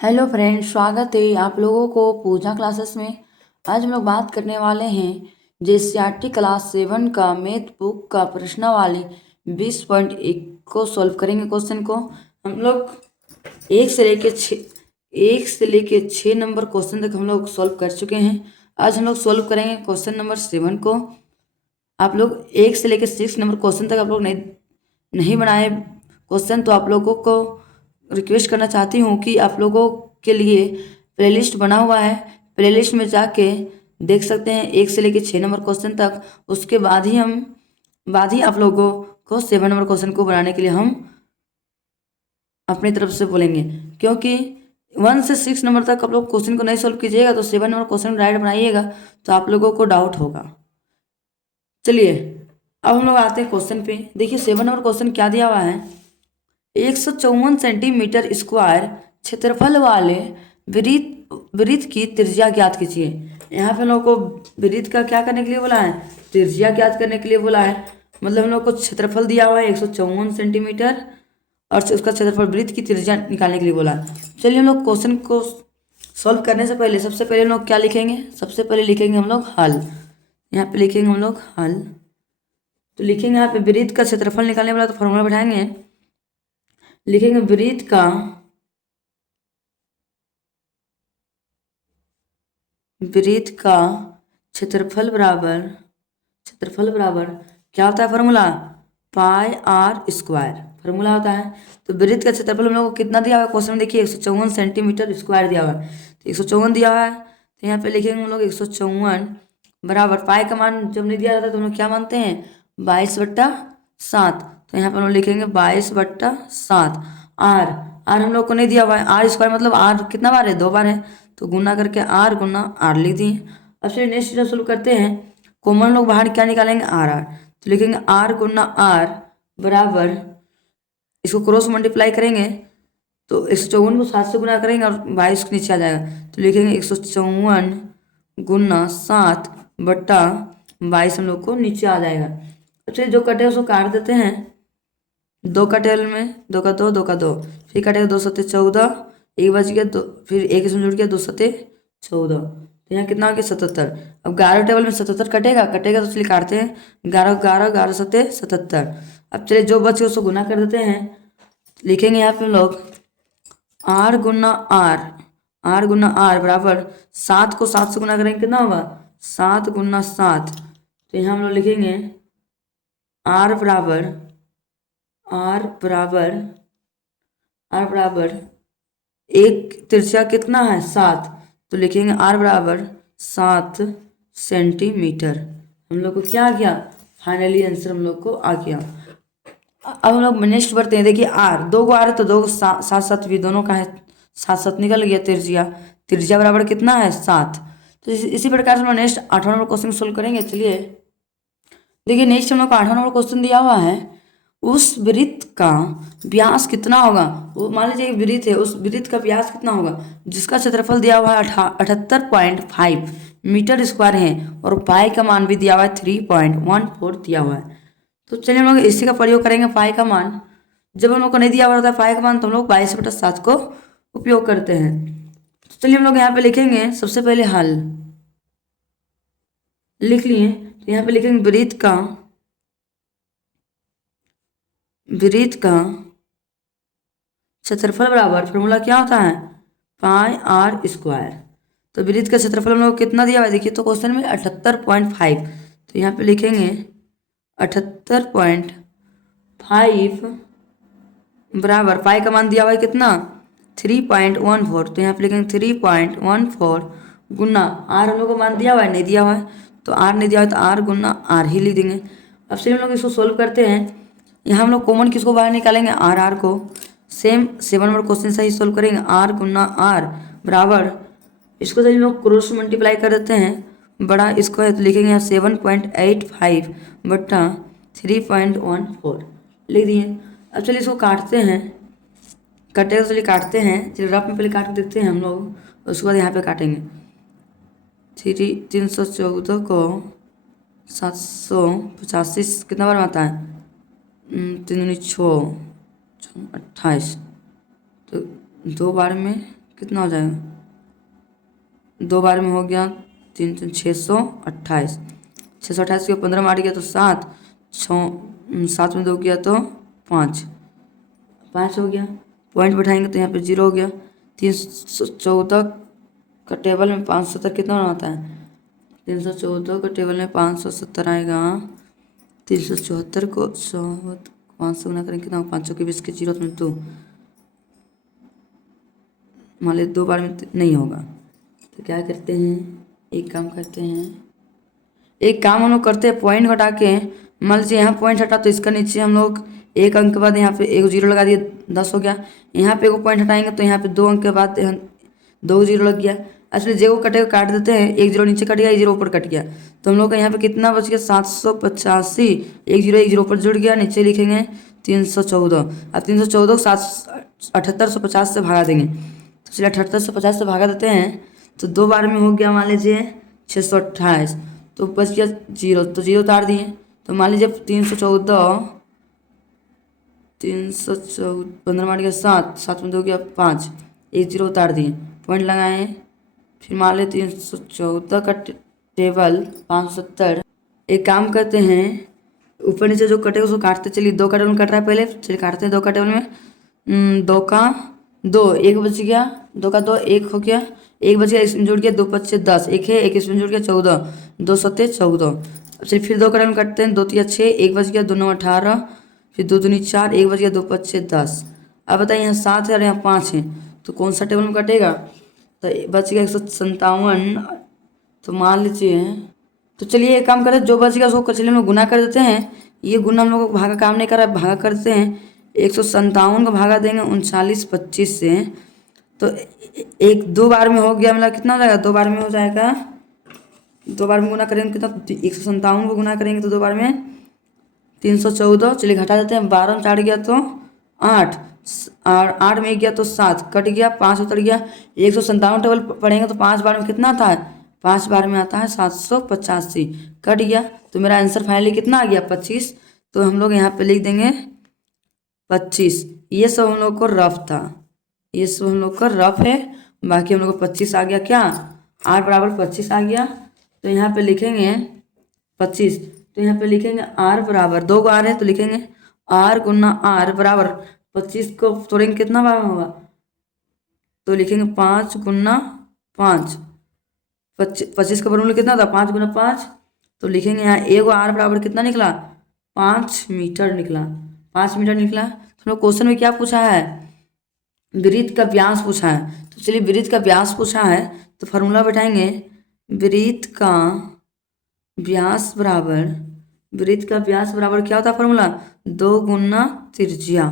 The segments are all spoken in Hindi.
हेलो फ्रेंड्स, स्वागत है आप लोगों को पूजा क्लासेस में। आज हम लोग बात करने वाले हैं जेसीईआरटी क्लास 7 का मैथ बुक का प्रश्नावली 20.1 को सॉल्व करेंगे। क्वेश्चन को हम लोग एक से लेके 6 नंबर क्वेश्चन तक हम लोग सॉल्व कर चुके हैं। आज हम लोग सॉल्व करेंगे क्वेश्चन नंबर 7 को। आप लोग 1 से लेकर 6 नंबर क्वेश्चन तक आप लोग नहीं बनाए क्वेश्चन, तो आप लोगों को रिक्वेस्ट करना चाहती हूँ कि आप लोगों के लिए प्लेलिस्ट बना हुआ है, प्लेलिस्ट में जाके देख सकते हैं 1 से लेकर 6 नंबर क्वेश्चन तक। उसके बाद ही आप लोगों को 7 नंबर क्वेश्चन को बनाने के लिए हम अपनी तरफ से बोलेंगे, क्योंकि 1 से 6 नंबर तक आप लोग क्वेश्चन को नहीं सॉल्व कीजिएगा तो 7 नंबर क्वेश्चन डायरेक्ट बनाइएगा तो आप लोगों को डाउट होगा। चलिए अब हम लोग आते हैं क्वेश्चन पे। देखिए 7 नंबर क्वेश्चन क्या दिया हुआ है। 154 सेंटीमीटर स्क्वायर क्षेत्रफल वाले वृत्त की त्रिज्या ज्ञात कीजिए। यहाँ पे हम लोग को वृत्त का क्या करने के लिए बोला है, त्रिज्या ज्ञात करने के लिए बोला है। मतलब हम लोग को क्षेत्रफल दिया हुआ है 154 सेंटीमीटर और उसका क्षेत्रफल वृत्त की त्रिज्या निकालने के लिए बोला है। चलिए हम लोग क्वेश्चन को सॉल्व करने से पहले सबसे पहले हम लोग क्या लिखेंगे, सबसे पहले लिखेंगे हम लोग हल। यहाँ पे लिखेंगे हम लोग हल। तो लिखेंगे यहाँ पे वृत्त का क्षेत्रफल निकालने वाला तो फॉर्मूला बैठाएंगे, लिखेंगे वृत्त का क्षेत्रफल बराबर क्या होता है formula, pi r square formula होता है। तो वृत्त का क्षेत्रफल हम लोग को कितना दिया हुआ है क्वेश्चन में, देखिए 154 सेंटीमीटर स्क्वायर दिया हुआ है, तो 154 दिया हुआ है। तो यहाँ पे लिखेंगे हम लोग 154 बराबर पाई का मान जब नहीं दिया जाता तो हम लोग क्या मानते हैं 22/7। तो यहाँ पर हम लोग लिखेंगे 22/7। आर हम लोग को नहीं दिया हुआ है, आर स्क्वायर मतलब आर कितना बार है, 2 बार है, तो गुना करके आर गुना आर लिख दिए। अब चलिए नेक्स्ट चीज़ शुरू करते हैं। कॉमन लोग बाहर क्या निकालेंगे, आर आर, तो लिखेंगे आर गुना आर बराबर, इसको क्रॉस मल्टीप्लाई करेंगे तो 154 को 7 से गुना करेंगे और 22 के नीचे आ जाएगा, तो लिखेंगे 154 गुना 7/22 हम लोग को नीचे आ जाएगा। तो चलिए जो कटे उसको काट देते हैं, 2 कटे में 2 का 2, 2 का 2, फिर कटेगा 2 सत्ते 14, एक बच गया, दो फिर एक इसमें जुड़ गया, 2 सत्ते 14, तो यहाँ कितना हो गया 77। अब 11 टेबल में 77 कटेगा तो चलिए काटते हैं, 11 11 11 सत्ते 77। अब चलिए जो बचे उसको गुना कर देते हैं, लिखेंगे यहाँ पे हम लोग आर गुना आर बराबर 7 को 7 से गुना करेंगे कितना होगा 7 गुना 7। तो यहाँ हम लोग लिखेंगे आर बराबर एक तिरछा कितना है 7, तो लिखेंगे आर बराबर 7 सेंटीमीटर। हम लोग को क्या आ गया, फाइनली आंसर हम लोग को आ गया। अब हम लोग नेक्स्ट बढ़ते हैं। देखिए आर, 2 को आर है तो 2 सात सात भी दोनों का है, 7 निकल गया, त्रिज्या बराबर कितना है 7। तो इसी प्रकार से हम नेक्स्ट 8वां नंबर क्वेश्चन सोल्व करेंगे। चलिए देखिए नेक्स्ट हम लोग को 8वां नंबर क्वेश्चन दिया हुआ है, उस वृत्त का व्यास कितना होगा। वो मान लीजिए वृत्त है, उस वृत्त का व्यास कितना होगा जिसका क्षेत्रफल दिया हुआ है 78.5 मीटर स्क्वायर है और पाई का मान भी दिया हुआ है 3.14 दिया हुआ है। तो चलिए हम लोग इसी का प्रयोग करेंगे पाई का मान। जब हम लोग को नहीं दिया हुआ होता है पाई का मान तो हम लोग 22/7 को उपयोग करते हैं। तो चलिए हम लोग यहाँ पे लिखेंगे सबसे पहले हल लिख लिए, तो यहाँ पे लिखेंगे वृत्त का क्षेत्रफल बराबर फॉर्मूला क्या होता है पाई आर स्क्वायर। तो वृत्त का क्षेत्रफल हम लोग कितना दिया हुआ है, देखिए तो क्वेश्चन में 78.5, तो यहाँ पे लिखेंगे 78.5 बराबर पाई का मान दिया हुआ है कितना 3.14, तो यहाँ पे लिखेंगे 3.14 गुना आर हम लोग को मान दिया हुआ है, नहीं दिया हुआ है तो आर नहीं दिया हुआ है तो आर गुना आर ही लिख देंगे। अब चलिए हम लोग इसको सोल्व करते हैं। यहाँ हम लोग कॉमन किसको बाहर निकालेंगे, आर को। सेम 7 नंबर क्वेश्चन से ही सोल्व करेंगे, आर गुना आर बराबर, इसको चलिए हम लोग क्रॉस मल्टीप्लाई कर देते हैं, बड़ा इसको है तो लिखेंगे यहाँ 7.85/3.14 लिख दिए। अब चलिए इसको काटते हैं, कटेगा तो चलिए काटते हैं, चलिए रफ में पहले काट के देखते हैं हम लोग, उसके बाद यहाँ पे काटेंगे। 314 को 785 कितना बार में आता है, 3 दूनी 6 28, तो 2 बार में कितना हो जाएगा, 2 बार में हो गया 3 3 628, 628 के 15 में 8 गया तो 7, 7 में 2 गया तो 5, 5 हो गया। पॉइंट बैठाएंगे तो यहाँ पे 0 हो गया। 314 का टेबल में 570 कितना आता है, 314 का टेबल में 570 आएगा। 374 को 500 गुना करेंगे कितना, 500 के 20 के 0 में 2, मान लीजिए 2 बार में नहीं होगा तो क्या करते हैं, एक काम करते हैं, एक काम हम लोग करते हैं, पॉइंट हटा के, मान लीजिए यहाँ पॉइंट हटा तो इसका नीचे हम लोग एक अंक के बाद यहाँ पे एक 0 लगा दिए, 10 हो गया। यहाँ पे एक पॉइंट हटाएंगे तो यहाँ पे 2 अंक के बाद 2 0 लग गया। एक्चुअली जो कटेगा काट देते हैं, एक 0 नीचे कट गया, एक 0 ऊपर कट गया, तो हम लोग का यहाँ पे कितना बच गया, 785, एक 0 ऊपर जुड़ गया, नीचे लिखेंगे 314। अब 314 को 7850 से भागा देंगे, तो चलिए 7850 से भागा देते हैं, तो 2 बार में हो गया मान लीजिए 628, तो बच गया 0, तो 0 उतार दिए, तो मान लीजिए 314 15 मार गया 7, 7 में 2 गया 5, एक 0 उतार दिए, पॉइंट लगाए, फिर मान लीजिए 314 का टेबल 570। एक काम करते हैं, ऊपर नीचे जो कटे उसको काटते चलिए, 2 का टेबल कट रहा है पहले, चलिए काटते हैं 2 का टेबल में, 2 का 2 एक बच गया, 2 का 2 एक हो गया, एक बच गया, इसमें जुड़ गया 2 5 10, एक है, एक इसमें जुड़ गया 14, 2 7 14। चलिए फिर 2 का टेबल काटते हैं, 2 3 6, एक बच गया, 2 9 18, फिर 2 दूनी 4, एक बच गया, 2 5 10। अब बताइए यहाँ 7 है और यहाँ 5 है, तो कौन सा टेबल में कटेगा, तो बच गया 157। तो मान लीजिए, तो चलिए एक काम करें, जो बच गया उसको चलिए में गुना कर देते हैं, ये गुना हम लोग को भागा काम नहीं कर रहा है, भागा कर देते हैं, 157 को भागा देंगे 3925 से, तो एक 2 बार में हो गया, मतलब कितना हो जाएगा, 2 बार में हो जाएगा, 2 बार में गुना करेंगे कितना, 157 को गुना करेंगे तो 2 बार में 314, चलिए घटा देते हैं, 12 में 4 गया तो 8, और 8 में 1 गया तो 7, कट गया, 5 उतर गया, 157 टेबल पढ़ेंगे तो 5 बार में कितना आता है, 5 बार में आता है 785, कट गया, तो मेरा आंसर फाइनली कितना आ गया 25। तो हम लोग यहाँ पे लिख देंगे 25। ये सब हम लोग को रफ था, ये सब हम लोग का रफ है, बाकी हम लोग को 25 आ गया, क्या 8 बराबर 25 आ गया। तो यहाँ पे लिखेंगे 25, तो यहाँ पे लिखेंगे आर बराबर 2 बार है तो लिखेंगे आर गुना आर बराबर 25 को तोड़ेंगे कितना बार होगा, तो लिखेंगे 5 गुना 5, 25 का वर्गमूल कितना था 5 गुना 5, तो लिखेंगे यहाँ एक आर बराबर कितना निकला 5 मीटर निकला, 5 मीटर निकला। तो हम लोग क्वेश्चन में क्या पूछा है, वृत्त का व्यास पूछा है, तो चलिए वृत्त का व्यास पूछा है तो फार्मूला बैठाएंगे, वृत्त का व्यास बराबर, वृत्त का व्यास बराबर क्या होता है फार्मूला, 2 गुना त्रिज्या,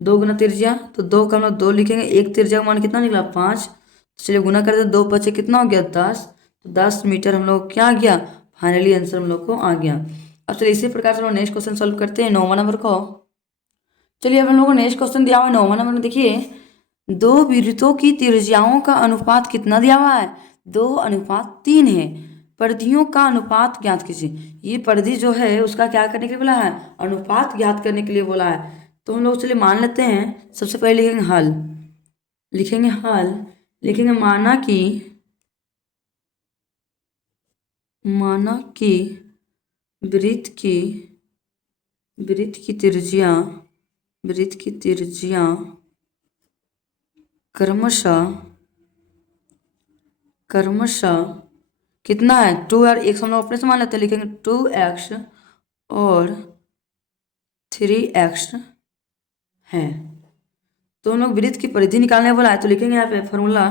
2 गुना त्रिज्या, तो 2 का हम लोग 2 लिखेंगे, एक त्रिज्या का मान कितना निकला 5, तो चलिए गुना कर दे, 2 बचे कितना हो गया 10, तो 10 मीटर हम लोग क्या आ गया, फाइनली आंसर हम लोग को आ गया। अब चलिए इसी प्रकार से हम लोग नेक्स्ट क्वेश्चन सॉल्व करते हैं 9वां नंबर को। चलिए अब हम लोग को नेक्स्ट क्वेश्चन दिया हुआ है 9वां नंबर में, देखिए 2 वृत्तों की त्रिज्याओं का अनुपात कितना दिया हुआ है, 2:3 है, परिधियों का अनुपात ज्ञात कीजिए। ये परिधि जो है उसका क्या करने के लिए बोला है, अनुपात ज्ञात करने के लिए बोला है। तो हम लोग चलिए मान लेते हैं, सबसे पहले लिखेंगे हल, लिखेंगे हल, लिखेंगे माना कि वृत्त की त्रिज्या क्रमशः कितना है 2 और x हम लोग अपने से मान लेते हैं, लिखेंगे 2x और 3x है। तो हम लोग वृत्त की परिधि निकालने वाला है, तो लिखेंगे यहाँ पे फॉर्मूला,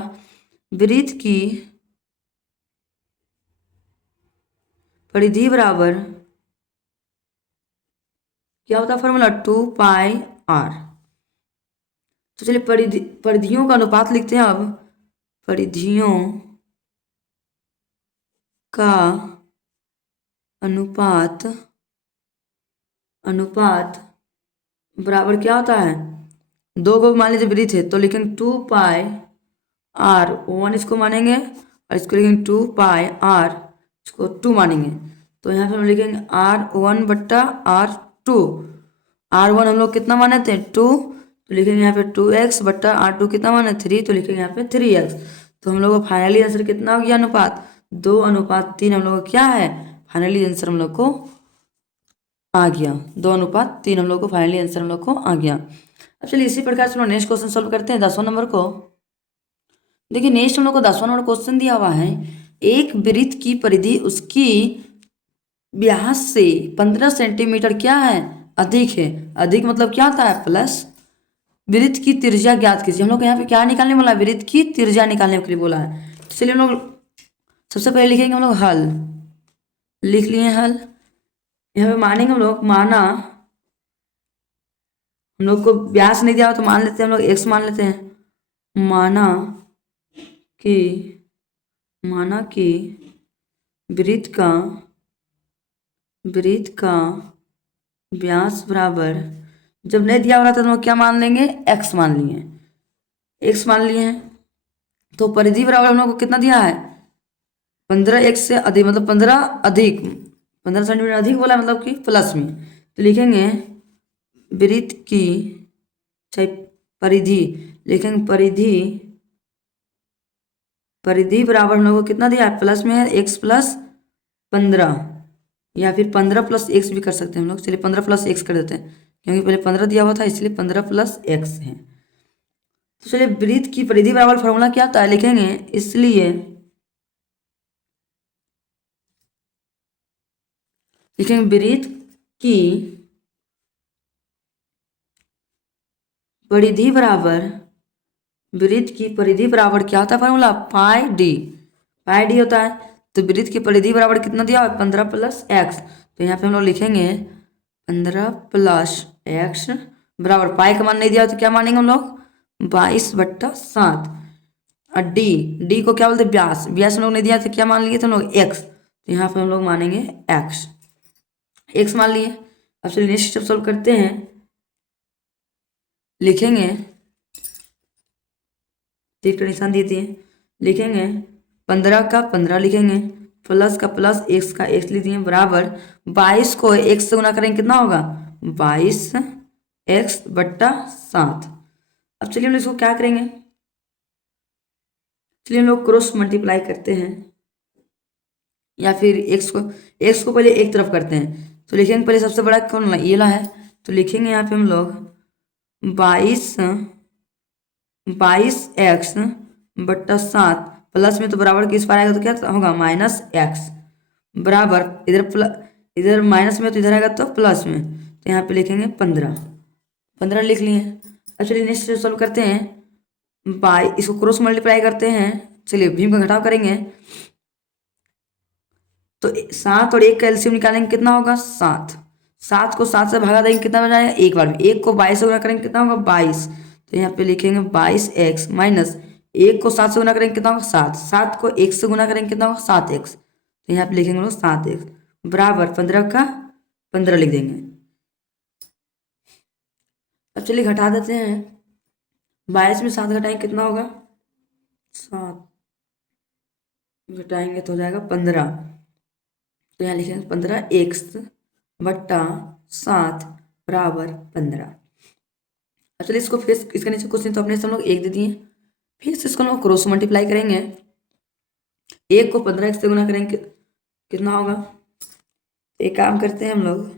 वृत्त की परिधि बराबर क्या होता है फॉर्मूला 2πr। तो चलिए परिधियों का अनुपात लिखते हैं, अब परिधियों का अनुपात बराबर क्या होता है, 2 को मान लीजिए वृत्त है तो लिखेंगे 2πr, 1 इसको मानेंगे और इसको लिखेंगे 2πr, इसको 2 मानेंगे, तो यहाँ पे हम लिखेंगे R1/R2। R1 हम लोग कितना माने थे 2, तो लिखेंगे यहाँ पे 2x बट्टा R2 कितना मान है 3, तो लिखेंगे यहाँ पे 3x। तो हम लोग का फाइनली आंसर कितना हो गया अनुपात 2:3 हम लोग का क्या है फाइनली आंसर हम लोग को आ गया 2:3 हम लोग को फाइनली आंसर हम लोग को आ गया। अब चलिए इसी प्रकार से हम लोग नेक्स्ट क्वेश्चन सोल्व करते हैं 10वां नंबर को। देखिए नेक्स्ट हम लोग को 10वां नंबर क्वेश्चन दिया हुआ है, एक वृत्त की परिधि उसकी व्यास से 15 सेंटीमीटर क्या है अधिक है। अधिक मतलब क्या होता है प्लस। वृत्त की त्रिज्या ज्ञात कीजिए। हम लोग को यहाँ पे क्या निकालने बोला है वृत्त की त्रिज्या निकालने के लिए बोला है। तो चलिए हम लोग सबसे पहले लिखेंगे हम लोग हल। लिख लिए हल। यहाँ पे मानेंगे हम लोग माना हम लोग को व्यास नहीं दिया हो तो मान लेते हैं हम लोग एक्स मान लेते हैं। माना कि वृत्त का व्यास बराबर, जब नहीं दिया हो रहा था तो हम लोग क्या मान लेंगे एक्स मान लिए। एक्स मान लिए हैं तो परिधि बराबर हम लोग को कितना दिया है 15x से अधिक, मतलब 15 सेंटीमीटर अधिक बोला है, मतलब कि प्लस में। तो लिखेंगे वृत्त की चाहे परिधि, लिखेंगे परिधि बराबर हम लोग को कितना दिया है प्लस में है x प्लस 15, या फिर 15 प्लस एक्स भी कर सकते हैं हम लोग। चलिए 15 प्लस एक्स कर देते हैं क्योंकि पहले 15 दिया हुआ था इसलिए 15 प्लस एक्स है। तो चलिए वृत्त की परिधि बराबर फॉर्मूला क्या होता है लिखेंगे, इसलिए लिखेंगे वृत्त की परिधि बराबर क्या होता है फॉर्मूला पाई डी होता है। तो वृत्त की परिधि बराबर कितना दिया हुआ है 15 प्लस एक्स। तो यहाँ पे हम लोग लिखेंगे 15 प्लस एक्स बराबर पाई का मान नहीं दिया तो क्या मानेंगे हम लोग 22/7। और डी को क्या बोलते हैं व्यास हम लोग नहीं दिया तो क्या मान लिए थे हम लोग एक्स। तो यहाँ पे हम लोग मानेंगे एक्स मान लिए। अब चलिए नेक्स्ट स्टेप सोल्व करते हैं। लिखेंगे तीर का निशान देते हैं, लिखेंगे 15 का 15 लिखेंगे, प्लस का प्लस एक्स का एक्स लिख दिए बराबर 22 को एक्स से गुना करेंगे कितना होगा 22x/7। अब चलिए हम लोग इसको क्या करेंगे, चलिए हम लोग क्रॉस मल्टीप्लाई करते हैं या फिर एक्स को पहले एक तरफ करते हैं। तो लिखेंगे पहले सबसे बड़ा कौन ये ला है, तो लिखेंगे यहाँ पे हम लोग 22x/7 प्लस में तो बराबर किस पर आएगा तो क्या होगा -x बराबर इधर माइनस में तो इधर आएगा तो प्लस में। तो यहाँ पे लिखेंगे 15 लिख लिए। अब चलिए नेक्स्ट सॉल्व करते हैं। इसको क्रॉस मल्टीप्लाई करते हैं। चलिए भीम का घटाव करेंगे तो 7 और 1 का एलसीएम निकालेंगे कितना होगा 7 को 7 से भागा देंगे कितना बन जाएगा एक बार में। 1 को 22 से गुना करेंगे कितना होगा 22। तो यहाँ पे लिखेंगे 22x माइनस 1 को 7 से गुना करेंगे कितना होगा 7 को 1 से गुना करेंगे कितना होगा 7x। तो यहाँ पे लिखेंगे लोग 7x बराबर 15 का 15 लिख देंगे। अब चलिए घटा देते हैं। 22 में 7 घटाएंगे कितना होगा 7 घटाएंगे तो हो जाएगा 15। तो यहाँ लिखेंगे 15x/7 बराबर 15। अब चलिए इसको फिर इसके नीचे क्वेश्चन तो अपने से हम लोग 1 दे दिए, फिर से इसको हम लोग क्रॉस मल्टीप्लाई करेंगे। 1 को 15x से गुना करेंगे कितना होगा, एक काम करते हैं हम लोग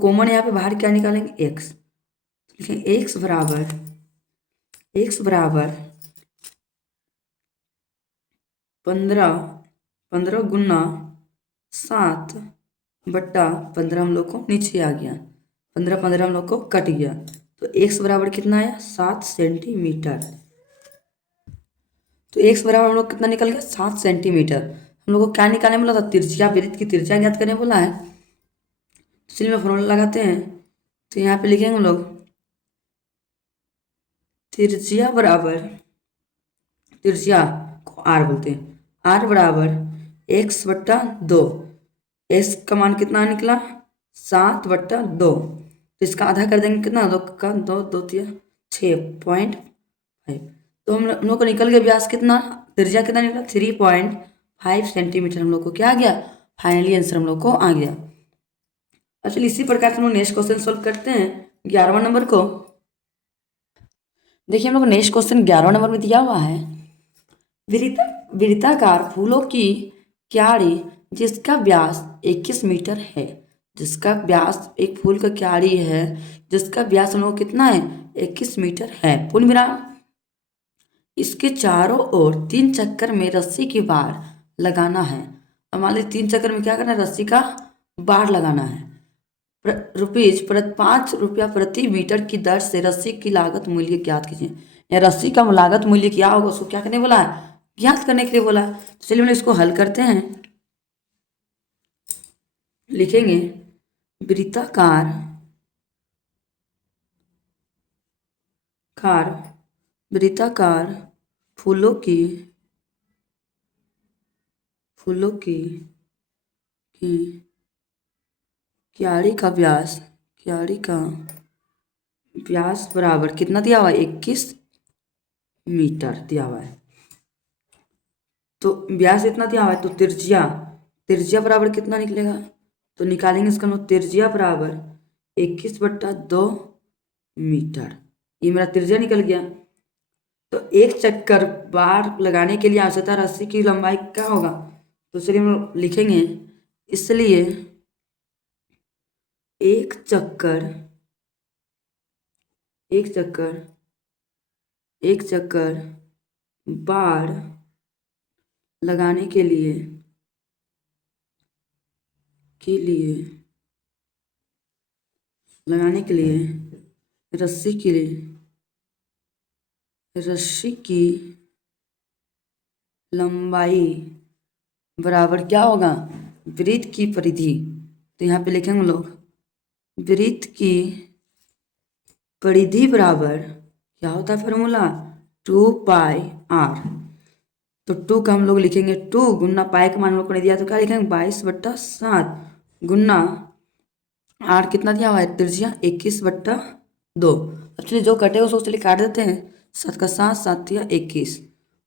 कॉमन यहाँ पे बाहर क्या निकालेंगे x। लिखेंगे x बराबर 15 गुना 7/15 हम लोग को नीचे आ गया, 15 हम लोग को कट गया। तो x बराबर कितना आया 7 सेंटीमीटर। तो x बराबर हम लोग कितना निकल गया 7 सेंटीमीटर। हम लोग को क्या निकालने बोला था त्रिज्या, वृत्त की त्रिज्या ज्ञात करने बोला है। तो चलिए मैं फॉर्मूला लगाते हैं। तो यहाँ पे लिखेंगे हम लोग त्रिज्या को r बोलते हैं, r बराबर x/2। x का मान कितना निकला 7/2। तो इसका आधा कर देंगे कितना 2 का 2 6.5। तो हम लोग को निकल गया व्यास कितना, त्रिज्या कितना निकला 3.5 सेंटीमीटर। हम लोग को क्या आ गया फाइनली आंसर हम लोग को आ गया। चलिए इसी प्रकार से हम लोग नेक्स्ट क्वेश्चन सॉल्व करते हैं 11वां नंबर को। देखिए हम लोग नेक्स्ट क्वेश्चन 11वां नंबर में दिया हुआ है, वृत्ताकार फूलों की क्यारी जिसका व्यास 21 मीटर है। जिसका व्यास, एक फूल का क्यारी है जिसका व्यास हम लोग कितना है, 21 मीटर है, पूर्ण विराम। इसके चारों ओर 3 चक्कर में रस्सी की बाड़ लगाना है। अब मान लीजिए 3 चक्कर में क्या करना है, रस्सी का बाड़ लगाना है। ₹5 प्रति मीटर की दर से रस्सी की लागत मूल्य ज्ञात कीजिए। या रस्सी का लागत मूल्य क्या होगा उसको क्या करने बोला है, ज्ञात करने के लिए बोला है। तो चलिए हम इसको हल करते हैं। लिखेंगे वृत्ताकार वृत्ताकार फूलों की क्यारी का व्यास बराबर कितना दिया हुआ है, 21 मीटर दिया हुआ है। तो व्यास इतना दिया हुआ है, तो त्रिज्या बराबर कितना निकलेगा, तो निकालेंगे इसका मतलब त्रिज्या बराबर 21/2 मीटर। ये मेरा त्रिज्या निकल गया। तो एक चक्कर बार लगाने के लिए आवश्यकता रस्सी की लंबाई क्या होगा, तो चलिए हम लिखेंगे, इसलिए एक चक्कर बार लगाने के लिए रस्सी की लंबाई बराबर क्या होगा, वृत्त की परिधि। तो यहाँ पे लिखेंगे हम लोग वृत्त की परिधि बराबर क्या होता है फॉर्मूला, 2πr। तो 2 का हम लोग लिखेंगे 2 गुना पाई का मान हम लोग को नहीं दिया तो क्या लिखेंगे 22/7 गुना आर कितना दिया हुआ है, त्रिज्या 21/2। अब चलिए जो कटेगा उसको चलिए काट देते हैं। 7 का 7, 7 या 21,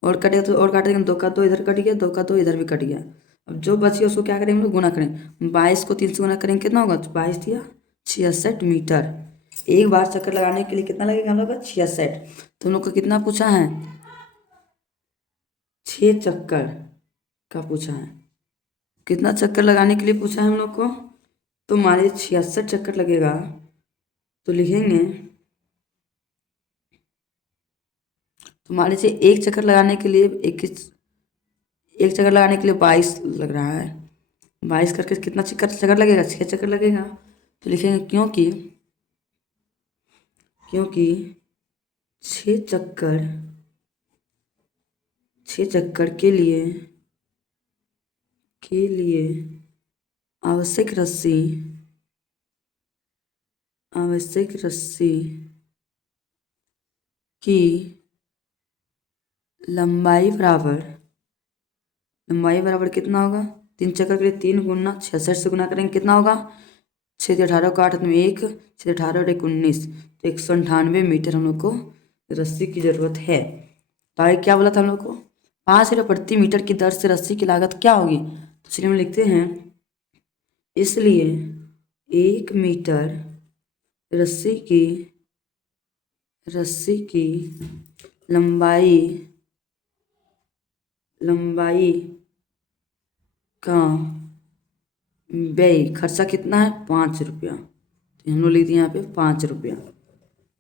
और कटेगा तो और काट देंगे, 2 का 2 इधर कट गया, 2 का 2 इधर भी कट गया। अब जो बच गया उसको क्या करेंगे हम लोग, गुना करें। 22 को 3 से गुना करेंगे कितना होगा, 22 दिया 66 मीटर। एक बार चक्कर लगाने के लिए कितना लगेगा हम लोग का, 66। तो हम लोग को कितना पूछा है, 6 चक्कर का पूछा है। कितना चक्कर लगाने के लिए पूछा है हम लोग को, तो मान लीजिए 66 चक्कर लगेगा। तो लिखेंगे, तो मान लीजिए एक चक्कर लगाने के लिए 22 लग रहा है। 22 करके कितना चक्कर लगेगा, 6 चक्कर लगेगा। तो लिखेंगे क्योंकि 6 चक्कर के लिए आवश्यक रस्सी की लंबाई बराबर कितना होगा, 3 चक्कर के लिए 3 गुना 66 से गुना करेंगे कितना होगा, 6 18 को 8 में 1, 6 18 और 1 19, तो 198 मीटर हम लोग को रस्सी की जरूरत है। तो आगे क्या बोला था हम लोग को, 5 रुपये प्रति मीटर की दर से रस्सी की लागत क्या होगी। तो चलिए हम लिखते हैं, इसलिए 1 मीटर रस्सी की लंबाई का व्यय खर्चा कितना है, 5 रुपया। तो हम लोग लिख दिए यहाँ पे 5 रुपया।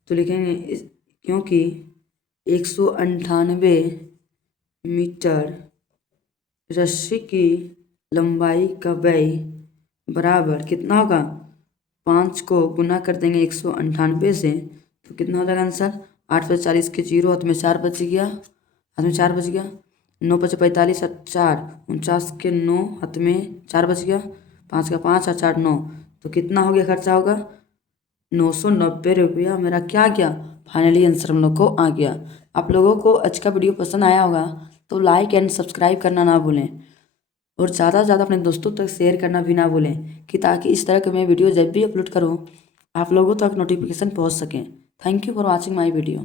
तो लिखेंगे क्योंकि 198 मीटर रस्सी की लंबाई का व्यय बराबर कितना होगा, 5 को गुना कर देंगे 198 से, तो कितना हो जाएगा आंसर, 8 + 40 के 0, हाथ में 4 बच गया, 9 × 5 = 45 और 4 49 के 9, हाथ में 4 बच गया, 5 का 5 और 4 9, तो कितना हो गया, खर्चा होगा 990 रुपया। मेरा क्या गया, फाइनली आंसर हम लोग को आ गया। आप लोगों को आज का वीडियो पसंद आया होगा तो लाइक एंड सब्सक्राइब करना ना भूलें, और ज़्यादा से ज़्यादा अपने दोस्तों तक शेयर करना भी ना भूलें, कि ताकि इस तरह के मैं वीडियो जब भी अपलोड करूँ आप लोगों तक नोटिफिकेशन पहुँच सकें। Thank you for watching my video.